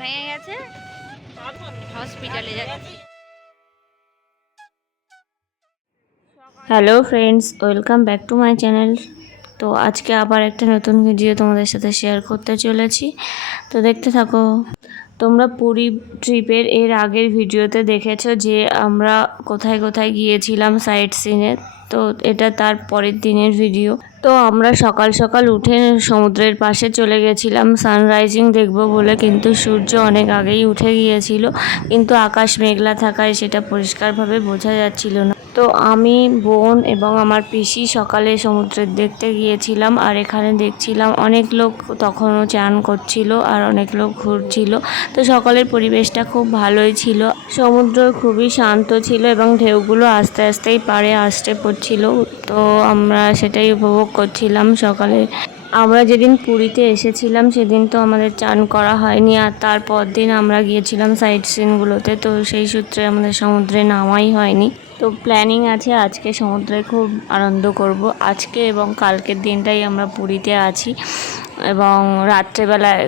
ভেঙে গেছে, হসপিটালে যাচ্ছি। Hello friends, welcome back to my channel. তো আজকে আবার একটা নতুন ভিডিও তোমাদের সাথে শেয়ার করতে চলেছি, তো দেখতে থাকো। তোমরা পুরী ট্রিপের এর আগের ভিডিওতে দেখেছো যে আমরা কোথায় কোথায় গিয়েছিলাম সাইট সিনে। তো এটা তার পরের দিনের ভিডিও। তো আমরা সকাল সকাল উঠে সমুদ্রের পাশে চলে গেছিলাম সানরাইজিং দেখবো বলে, কিন্তু সূর্য অনেক আগেই উঠে গিয়েছিল, কিন্তু আকাশ মেঘলা থাকায় সেটা পরিষ্কারভাবে বোঝা যাচ্ছিল না। তো আমি, বোন এবং আমার পিসি সকালে সমুদ্রের দেখতে গিয়েছিলাম, আর এখানে দেখছিলাম অনেক লোক তখনও চান করছিল আর অনেক লোক ঘুরছিল। তো সকালের পরিবেশটা খুব ভালোই ছিল, সমুদ্র খুবই শান্ত ছিল এবং ঢেউগুলো আস্তে আস্তেই পাড়ে আসতে পড়ছিল। তো আমরা সেটাই উপভোগ করছিলাম সকালে। আমরা যেদিন পুরীতে এসেছিলাম সেদিন তো আমাদের চান করা হয়নি, আর তারপর দিন আমরা গিয়েছিলাম সাইট সিনগুলোতে, তো সেই সূত্রে আমাদের সমুদ্রে নামাই হয়নি। তো প্ল্যানিং আছে আজকে সমুদ্রে খুব আনন্দ করব। আজকে এবং কালকের দিনটাই আমরা পুরীতে আছি, এবং রাত্রেবেলায়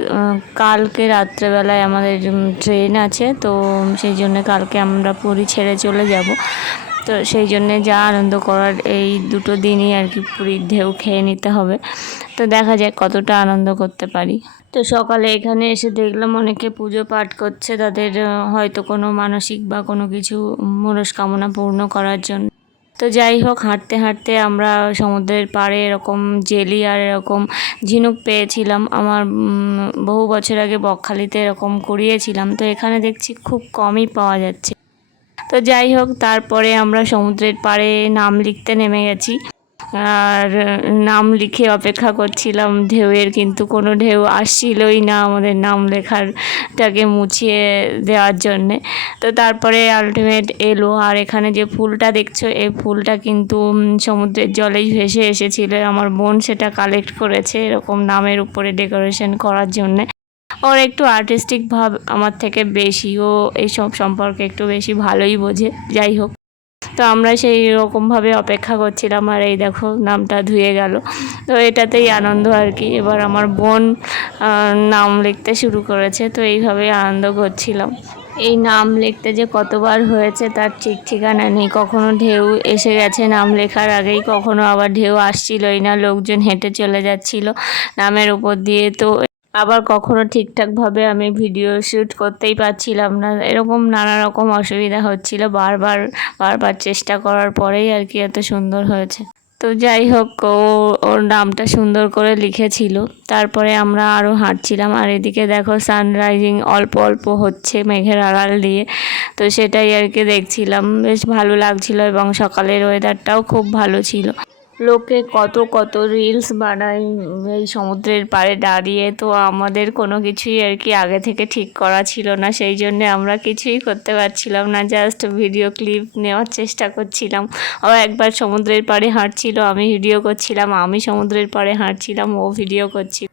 কালকে রাত্রেবেলায় আমাদের ট্রেন আছে, তো সেই জন্য কালকে আমরা পুরী ছেড়ে চলে যাব। তো সেই জন্যে যা আনন্দ করার এই দুটো দিনই আর কি পুরীর ঢেউ খেয়ে নিতে হবে। তো দেখা যাক কতটা আনন্দ করতে পারি। তো সকালে এখানে এসে দেখলাম অনেকে পুজো পাঠ করছে, তাদের হয়তো কোনো মানসিক বা কোনো কিছু মনস্কামনা পূর্ণ করার জন্য। তো যাই হোক, হাঁটতে হাঁটতে আমরা সমুদ্রের পাড়ে এরকম জেলি আর এরকম ঝিনুক পেয়েছিলাম। আমার বহু বছর আগে বকখালিতে এরকম কুড়িয়েছিলাম, তো এখানে দেখছি খুব কমই পাওয়া যাচ্ছে। তো যাই হোক, তারপরে আমরা সমুদ্রের পাড়ে নাম লিখতে নেমে গেছি, আর নাম লিখে অপেক্ষা করছিলাম ঢেউয়ের, কিন্তু কোনো ঢেউ আসছিলই না আমাদের নাম লেখারটাকে মুছিয়ে দেওয়ার জন্যে। তো তারপরে আলটিমেট এলো, আর এখানে যে ফুলটা দেখছো এই ফুলটা কিন্তু সমুদ্রের জলেই ভেসে এসেছিলো। আমার বোন সেটা কালেক্ট করেছে এরকম নামের উপরে ডেকোরেশন করার জন্যে। ওর একটু আর্টিস্টিক ভাব আমার থেকে বেশি, ও এইসব সম্পর্কে একটু বেশি ভালোই বোঝে। যাই হোক, তো আমরা সেই রকমভাবে অপেক্ষা করছিলাম, আর এই দেখো নামটা ধুয়ে গেল। তো এটাতেই আনন্দ আর কি। এবার আমার বোন নাম লিখতে শুরু করেছে, তো এইভাবেই আনন্দ করছিলাম। এই নাম লিখতে যে কতবার হয়েছে তার ঠিক ঠিকানা নেই। কখনো ঢেউ এসে গেছে নাম লেখার আগেই, কখনো আবার ঢেউ আসছিলই না, লোকজন হেঁটে চলে যাচ্ছিল নামের উপর দিয়ে। তো আবার কখনো ঠিকঠাকভাবে আমি ভিডিও শ্যুট করতেই পারছিলাম না, এরকম নানা রকম অসুবিধা হচ্ছিল। বারবার চেষ্টা করার পরেই আর কি এত সুন্দর হয়েছে। তো যাই হোক, ওর নামটা সুন্দর করে লিখেছিল। তারপরে আমরা আরও হাঁটছিলাম, আর এদিকে দেখো সানরাইজিং অল্প অল্প হচ্ছে মেঘের আড়াল দিয়ে। তো সেটাই আর কি দেখছিলাম, বেশ ভালো লাগছিল, এবং সকালের ওয়েদারটাও খুব ভালো ছিল। লোকে কত কত রিলস বানায় এই সমুদ্রের পাড়ে দাঁড়িয়ে, তো আমাদের কোনো কিছুই আর কি আগে থেকে ঠিক করা ছিল না, সেই জন্যে আমরা কিছুই করতে পারছিলাম না, জাস্ট ভিডিও ক্লিপ নেওয়ার চেষ্টা করছিলাম। ও একবার সমুদ্রের পাড়ে হাঁটছিল, আমি ভিডিও করছিলাম, আমি সমুদ্রের পাড়ে হাঁটছিলাম, ও ভিডিও করছিল।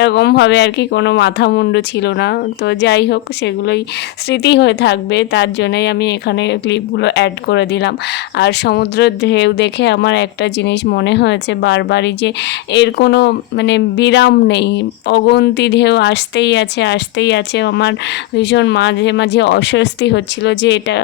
এরকমভাবে আর কি কোনো মাথা মুন্ডু ছিল না। তো যাই হোক, সেগুলোই স্মৃতি হয়ে থাকবে, তার জন্যই আমি এখানে ক্লিপগুলো অ্যাড করে দিলাম। আর সমুদ্রের ঢেউ দেখে আমার একটা জিনিস মনে হয়েছে বারবারই, যে এর কোনো মানে বিরাম নেই, অগুন্তি ঢেউ আসতেই আছে। আমার ভীষণ মাঝে মাঝে অস্বস্তি হচ্ছিল যে এটা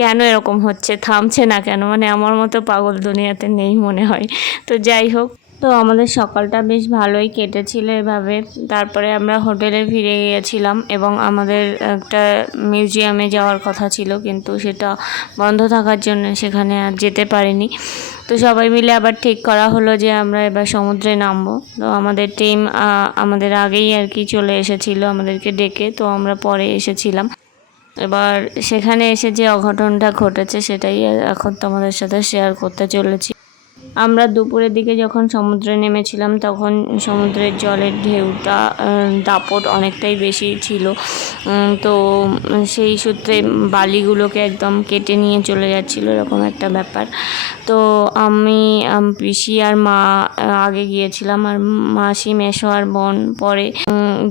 কেন এরকম হচ্ছে, থামছে না কেন, মানে আমার মতো পাগল দুনিয়াতে নেই মনে হয়। তো যাই হোক, তো আমাদের সকালটা বেশ ভালোই কেটেছিল এভাবে। তারপরে আমরা হোটেলে ফিরে গিয়েছিলাম, এবং আমাদের একটা মিউজিয়ামে যাওয়ার কথা ছিল, কিন্তু সেটা বন্ধ থাকার জন্য সেখানে আর যেতে পারিনি। তো সবাই মিলে আবার ঠিক করা হলো যে আমরা এবার সমুদ্রে নামবো। তো আমাদের টিম আমাদের আগেই আর কি চলে এসেছিলো আমাদেরকে ডেকে, তো আমরা পরে এসেছিলাম। এবার সেখানে এসে যে অঘটনটা ঘটেছে সেটাই এখন তোমাদের সাথে শেয়ার করতে চলেছি। আমরা দুপুরের দিকে যখন সমুদ্রে নেমেছিলাম তখন সমুদ্রের জলের ঢেউটা দাপট অনেকটাই বেশি ছিল। তো সেই সূত্রে বালিগুলোকে একদম কেটে নিয়ে চলে যাচ্ছিলো, এরকম একটা ব্যাপার। তো আমি পিসি আর মা আগে গিয়েছিলাম, আর মাসি মেসো আর বোন পরে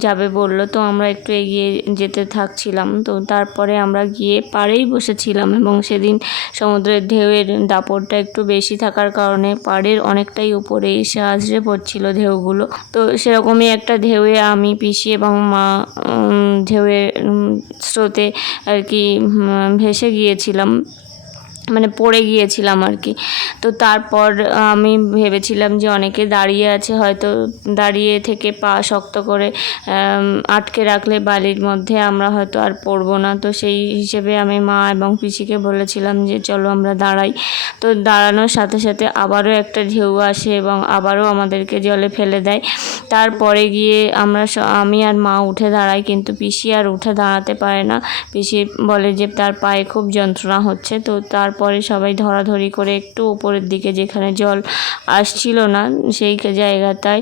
যাবে বললো। তো আমরা একটু এগিয়ে যেতে থাকছিলাম। তো তারপরে আমরা গিয়ে পাড়েই বসেছিলাম, এবং সেদিন সমুদ্রের ঢেউয়ের দাপটটা একটু বেশি থাকার কারণে পাড়ের অনেকটাই উপরে এসে আছড়ে পড়ছিল ঢেউগুলো। তো সেরকমই একটা ঢেউয়ে আমি, পিসি এবং মা ঢেউয়ের স্রোতে আর কি ভেসে গিয়েছিলাম, মানে পড়ে গিয়েছিলাম আর কি। তো তারপর আমি ভেবেছিলাম যে অনেকে দাঁড়িয়ে আছে, হয়তো দাঁড়িয়ে থেকে পা শক্ত করে আটকে রাখলে বালির মধ্যে আমরা হয়তো আর পড়বো না। তো সেই হিসেবে আমি মা এবং পিসিকে বলেছিলাম যে চলো আমরা দাঁড়াই। তো দাঁড়ানোর সাথে সাথে আবারও একটা ঢেউ আসে এবং আবারও আমাদেরকে জলে ফেলে দেয়। তারপরে গিয়ে আমি আর মা উঠে দাঁড়াই, কিন্তু পিসি আর উঠে দাঁড়াতে পারে না। পিসি বলে যে তার পায়ে খুব যন্ত্রণা হচ্ছে। তো তারপরে সবাই ধরাধরি করে একটু উপরের দিকে, যেখানে জল আসছিল না সেই জায়গাটায়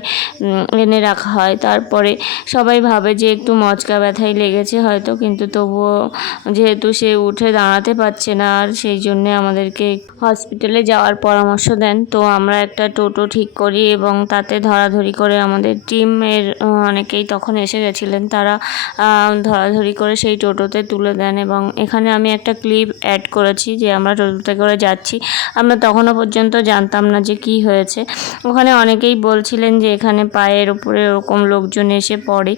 এনে রাখা হয়। তারপরে সবাই ভাবে যে একটু মচকা ব্যথাই লেগেছে হয়তো, কিন্তু তবুও যেহেতু সে উঠে দাঁড়াতে পারছে না, আর সেই জন্যে আমাদেরকে হসপিটালে যাওয়ার পরামর্শ দেন। তো আমরা একটা টোটো ঠিক করি এবং তাতে ধরাধরি করে আমাদের টিমের অনেকেই তখন এসে গেছিলেন, তারা ধরাধরি করে সেই টোটোতে তুলে দেন। এবং এখানে আমি একটা ক্লিপ অ্যাড করেছি যে আমরা টোটোতে করে যাচ্ছি। আমরা তখনও পর্যন্ত জানতাম না যে কি হয়েছে। ওখানে অনেকেই বলছিলেন যে এখানে পায়ের উপরে ওরকম লোকজন এসে পড়ে।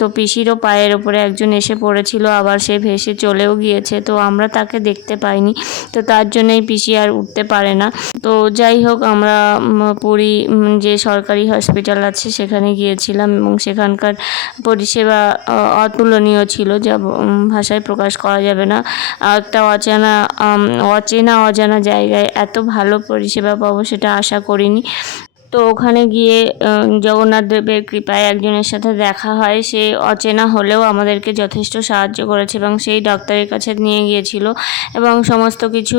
তো পিসিরও পায়ের উপরে একজন এসে পড়েছিল, আবার সে ভেসে চলেও গিয়েছে। তো আমরা তাকে দেখতে পাইনি, তো তার জন্যই পিসি আর উঠতে পারে না। তো যাই হোক, আমরা পুরী যে সরকারি হসপিটাল আছে সেখানে গিয়েছিলাম এবং সেখানকার পরিষেবা অতুলনীয় ছিল, যা ভাষায় প্রকাশ করা যাবে না। একটা অজানা জায়গায় এত ভালো পরিষেবা পাবো সেটা আশা করিনি। তো ওখানে গিয়ে জগন্নাথ দেবের কৃপায় একজনের সাথে দেখা হয়। সে অচেনা হলেও আমাদেরকে যথেষ্ট সাহায্য করেছে এবং সেই ডাক্তারের কাছে নিয়ে গিয়েছিল এবং সমস্ত কিছু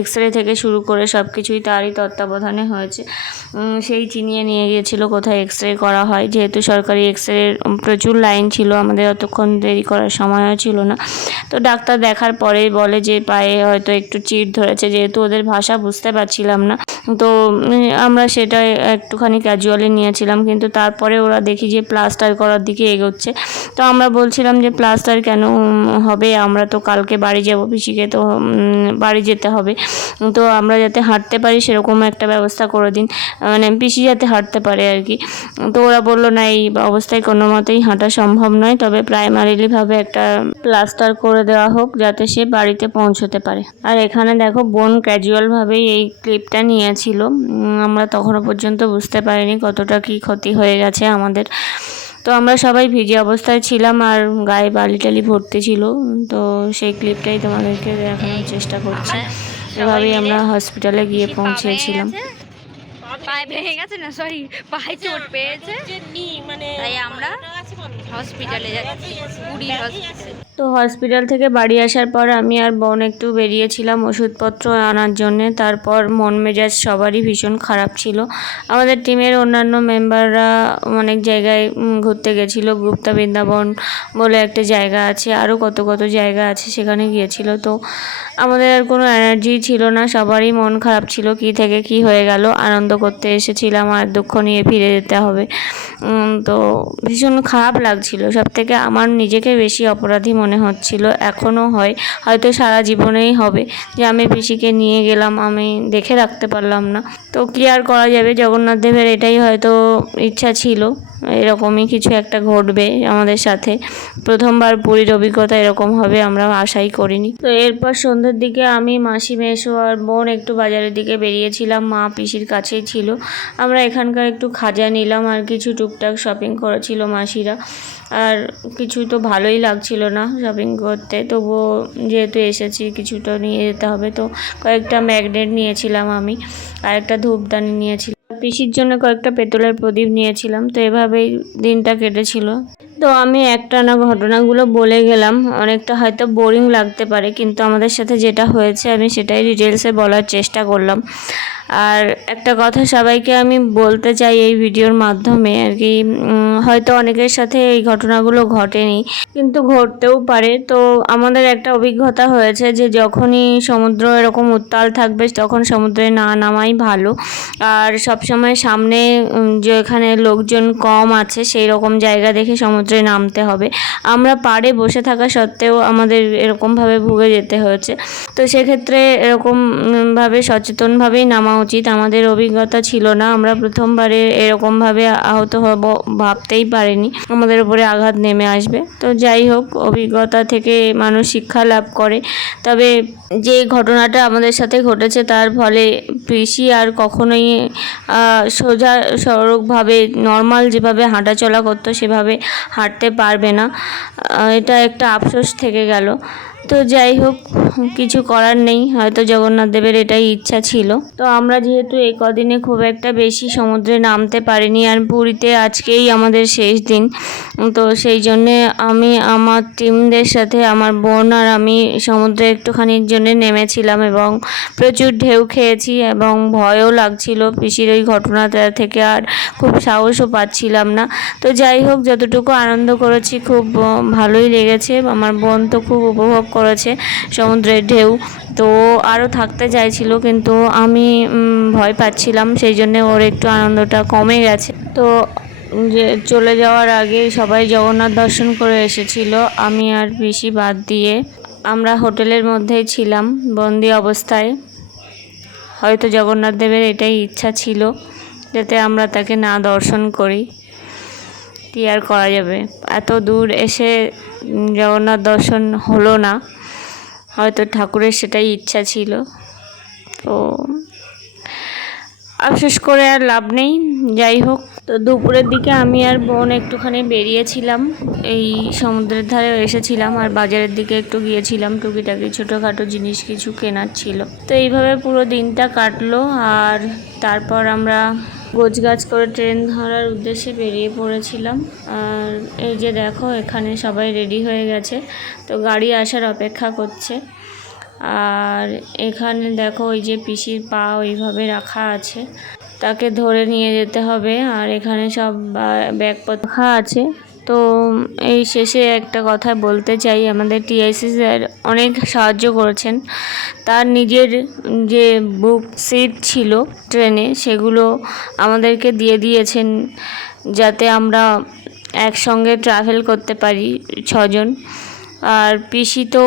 এক্স রে থেকে শুরু করে সব কিছুই তারই তত্ত্বাবধানে হয়েছে। সেই চিনিয়ে নিয়ে গিয়েছিল কোথায় এক্স রে করা হয়, যেহেতু সরকারি এক্স রের প্রচুর লাইন ছিল, আমাদের অতক্ষণ দেরি করার সময়ও ছিল না। তো ডাক্তার দেখার পরেই বলে যে পায়ে হয়তো একটু চিড় ধরেছে, যেহেতু ওদের ভাষা বুঝতে পারছিলাম না। তো আমরা সেটা একটুখানি ক্যাজুয়ালি নিয়েছিলাম, কিন্তু তারপরে ওরা দেখি যে প্লাস্টার করার দিকে এগোচ্ছে। তো আমরা বলছিলাম যে প্লাস্টার কেন হবে, আমরা তো কালকে বাড়ি যাব, পিসিকে তো বাড়ি যেতে হবে, তো আমরা যাতে হাঁটতে পারি সেরকম একটা ব্যবস্থা করে দিন, মানে পিসি যাতে হাঁটতে পারে আর কি। তো ওরা বললো না, এই অবস্থায় কোনো মতেই হাঁটা সম্ভব নয়, তবে প্রাইমারিলিভাবে একটা প্লাস্টার করে দেওয়া হোক যাতে সে বাড়িতে পৌঁছতে পারে। আর এখানে দেখো, বোন ক্যাজুয়ালভাবেই এই ক্লিপটা নিয়েছিল। আমরা তখনও পর্যন্ত বুঝতে পারিনি কতটা কি ক্ষতি হয়ে গেছে আমাদের। তো আমরা সবাই ভিজে অবস্থায় ছিলাম আর গায়ে বালি টালি ভর্তি ছিল। তো সেই ক্লিপটাই তোমাদেরকে দেখানোর চেষ্টা করছি। এভাবেই আমরা হসপিটালে গিয়ে পৌঁছেছিলাম। পায়ে ভেঙে গেছে না, সরি, পায়ে চোট পেয়েছে, তাই আমরা হসপিটালে যাচ্ছি, পুরী হসপিটালে। তো হসপিটাল থেকে বাড়ি আসার পর আমি আর বোন একটু বেরিয়েছিলাম ওষুধপত্র আনার জন্যে। তারপর মন মেজাজ সবারই ভীষণ খারাপ ছিল। আমাদের টিমের অন্যান্য মেম্বাররা অনেক জায়গায় ঘুরতে গেছিলো। গুপ্তা বৃন্দাবন বলে একটা জায়গা আছে, আরও কত জায়গা আছে, সেখানে গিয়েছিল। তো আমাদের আর কোনো এনার্জি ছিল না, সবারই মন খারাপ ছিল, কি থেকে কি হয়ে গেল। আনন্দ করতে এসেছিলাম আর দুঃখ নিয়ে ফিরে যেতে হবে। তো ভীষণ খারাপ লাগছিল। সব থেকে আমার নিজেকে বেশি অপরাধী মনে হচ্ছিল, এখনও হয়, হয়তো সারা জীবনেই হবে, যে আমি পিসিকে নিয়ে গেলাম, আমি দেখে রাখতে পারলাম না। তো কি আর করা যাবে, জগন্নাথ দেবের এটাই হয়তো ইচ্ছা ছিল, এরকমই কিছু একটা ঘটবে আমাদের সাথে। প্রথমবার পুরীর অভিজ্ঞতা এরকম হবে আমরা আশাই করিনি। তো এরপর সন্ধ্যের দিকে আমি, মাসি, মেসো আর বোন একটু বাজারের দিকে বেরিয়েছিলাম। মা পিসির কাছেই ছিল। আমরা এখানকার একটু খাজা নিলাম আর কিছু টুকটাক শপিং করেছিল মাসিরা। আর কিছু তো ভালোই লাগছিল না শপিং করতে, তবুও যেহেতু এসেছি কিছু তো নিয়ে যেতে হবে। তো কয়েকটা ম্যাগনেট নিয়েছিলাম আমি, আর একটা ধূপদানি নিয়েছিলাম, পিসির জন্য কয়েকটা পেতলের প্রদীপ নিয়েছিলাম। তো এভাবেই দিনটা কেটেছিল। তো আমি একটানা ঘটনাগুলো বলে গেলাম, অনেকটা হয়তো বোরিং লাগতে পারে, কিন্তু আমাদের সাথে যেটা হয়েছে আমি সেটাই ডিটেলসে বলার চেষ্টা করলাম। আর একটা কথা সবাইকে আমি বলতে চাই এই ভিডিওর মাধ্যমে আর কি, হয়তো অনেকের সাথে এই ঘটনাগুলো ঘটেনি, কিন্তু ঘটতেও পারে। তো আমাদের একটা অভিজ্ঞতা হয়েছে যে যখনই সমুদ্র এরকম উত্তাল থাকবে তখন সমুদ্রে না নামাই ভালো। আর সবসময় সামনে যেখানে লোকজন কম আছে সেই রকম জায়গা দেখে সমুদ্রে সমুদ্রে নামতে হবে। আমরা পাড়ে বসে থাকা সত্ত্বেও আমাদের এরকমভাবে ভুগে যেতে হয়েছে। তো সেক্ষেত্রে এরকমভাবে সচেতনভাবেই নামা উচিত। আমাদের অভিজ্ঞতা ছিল না, আমরা প্রথমবারে এরকমভাবে আহত হব ভাবতেই পারিনি আমাদের উপরে আঘাত নেমে আসবে। তো যাই হোক, অভিজ্ঞতা থেকে মানুষ শিক্ষা লাভ করে। তবে যে ঘটনাটা আমাদের সাথে ঘটেছে তার ফলে পিসি আর কখনোই সোজা সড়কভাবে নর্মাল যেভাবে হাঁটাচলা করতো সেভাবে হাঁটতে পারবে না। এটা একটা আফসোস থেকে গেল। তো যাই হোক, কিছু করার নেই, হয়তো জগন্নাথ দেবের এটাই ইচ্ছা ছিল। তো আমরা যেহেতু এই কদিনে খুব একটা বেশি সমুদ্রে নামতে পারিনি, আর পুরীতে আজকেই আমাদের শেষ দিন, তো সেই জন্যে আমি আমার টিমদের সাথে, আমার বোন আর আমি সমুদ্রে একটুখানির জন্যে নেমেছিলাম এবং প্রচুর ঢেউ খেয়েছি এবং ভয়ও লাগছিল পিসির ওই ঘটনাটা থেকে, আর খুব সাহসও পাচ্ছিলাম না। তো যাই হোক, যতটুকু আনন্দ করেছি খুব ভালোই লেগেছে। আমার বোন তো খুব উপভোগ করেছে সমুদ্রের ঢেউ, তো আরও থাকতে চাইছিল, কিন্তু আমি ভয় পাচ্ছিলাম, সেই জন্যে ওর একটু আনন্দটা কমে গেছে। তো যে চলে যাওয়ার আগে সবাই জগন্নাথ দর্শন করে এসেছিল, আমি আর পিসি বাদ দিয়ে। আমরা হোটেলের মধ্যেই ছিলাম বন্দি অবস্থায়। হয়তো জগন্নাথ দেবের এটাই ইচ্ছা ছিল যাতে আমরা তাকে না দর্শন করি। কি আর করা যাবে, এত দূর এসে জগন্নাথ দর্শন হলো না, হয়তো ঠাকুরের সেটাই ইচ্ছা ছিল। তো আফসোস করে আর লাভ নেই। যাই হোক, তো দুপুরের দিকে আমি আর বোন একটুখানি বেরিয়েছিলাম, এই সমুদ্রের ধারে এসেছিলাম, আর বাজারের দিকে একটু গিয়েছিলাম, টুকিটাকি ছোটোখাটো জিনিস কিছু কেনার ছিল। তো এইভাবে পুরো দিনটা কাটলো, আর তারপর আমরা গোছগাছ করে ট্রেন ধরার উদ্দেশ্যে বেরিয়ে পড়েছিলাম। আর এই যে দেখো, এখানে সবাই রেডি হয়ে গেছে, তো গাড়ি আসার অপেক্ষা করছে। আর এখানে দেখো, ওই যে পিসির পা ওইভাবে রাখা আছে, তাকে ধরে নিয়ে যেতে হবে। আর এখানে সব ব্যাগপত্র রাখা আছে। তো এই শেষে একটা কথা বলতে চাই, আমাদের টিআইসি স্যার অনেক সাহায্য করেছেন। তার নিজের যে বুক সিট ছিল ট্রেনে, সেগুলো আমাদেরকে দিয়ে দিয়েছেন যাতে আমরা একসঙ্গে ট্রাভেল করতে পারি 6 জন। আর পিসি তো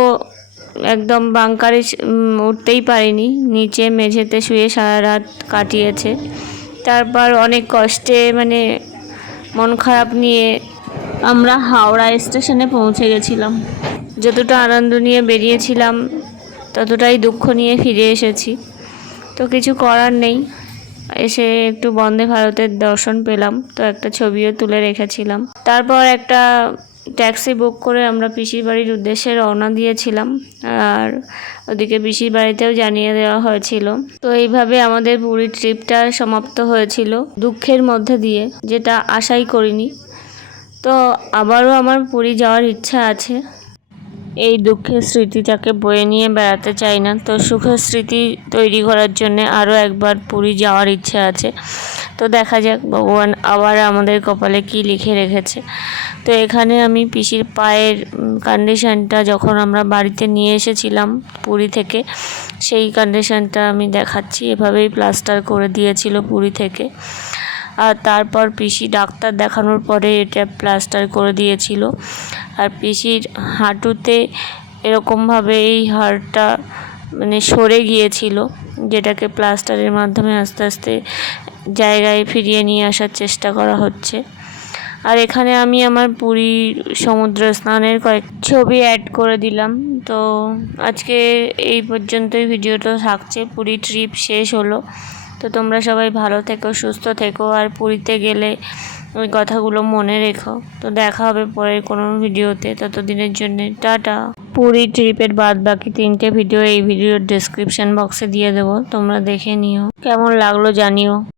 একদম বাঙ্কারে উঠতেই পারিনি, নিচে মেঝেতে শুয়ে সারা রাত কাটিয়েছে। তারপর অনেক কষ্টে, মানে মন খারাপ নিয়ে আমরা হাওড়া স্টেশনে পৌঁছে গেছিলাম। যতটা আনন্দ নিয়ে বেরিয়েছিলাম ততটাই দুঃখ নিয়ে ফিরে এসেছি। তো কিছু করার নেই, এসে একটু বন্দে ভারতের দর্শন পেলাম, তো একটা ছবিও তুলে রেখেছিলাম। তারপর একটা ট্যাক্সি বুক করে আমরা পিসির বাড়ির উদ্দেশ্যে রওনা দিয়েছিলাম, আর ওদিকে পিসির বাড়িতেও জানিয়ে দেওয়া হয়েছিল। তো এইভাবে আমাদের পুরী ট্রিপটা সমাপ্ত হয়েছিল দুঃখের মধ্যে দিয়ে, যেটা আশাই করিনি। তো আবারও আমার পুরী যাওয়ার ইচ্ছা আছে। এই দুঃখের স্মৃতিটাকে বয়ে নিয়ে বেড়াতে চাই না, তো সুখের স্মৃতি তৈরি করার জন্যে আরও একবার পুরী যাওয়ার ইচ্ছে আছে। তো দেখা যাক ভগবান আবার আমাদের কপালে কি লিখে রেখেছে। তো এখানে আমি পিসির পায়ের কন্ডিশনটা যখন আমরা বাড়িতে নিয়ে এসেছিলাম পুরী থেকে, সেই কন্ডিশনটা আমি দেখাচ্ছি। এভাবেই প্লাস্টার করে দিয়েছিল পুরী থেকে, আর তারপর পিসি ডাক্তার দেখানোর পরে এটা প্লাস্টার করে দিয়েছিল। আর পিসির হাঁটুতে এরকমভাবে এই হাড়টা মানে সরে গিয়েছিল, যেটাকে প্লাস্টারের মাধ্যমে আস্তে আস্তে জায়গায় ফিরিয়ে নিয়ে আসার চেষ্টা করা হচ্ছে। আর এখানে আমি আমার পুরী সমুদ্র স্নানের কয়েক ছবি অ্যাড করে দিলাম। তো আজকে এই পর্যন্তই ভিডিওটা থাকছে। পুরী ট্রিপ শেষ হলো। তো তোমরা সবাই ভালো থেকো, সুস্থ থেকো, আর পুরীতে গেলে ওই কথাগুলো মনে রেখো। তো দেখা হবে পরের কোনো ভিডিওতে, ততদিনের জন্যে টাটা। পুরী ট্রিপের বাদ বাকি 3টে ভিডিও এই ভিডিওর ডেসক্রিপশন বক্সে দিয়ে দেবো, তোমরা দেখে নিও, কেমন লাগলো জানিও।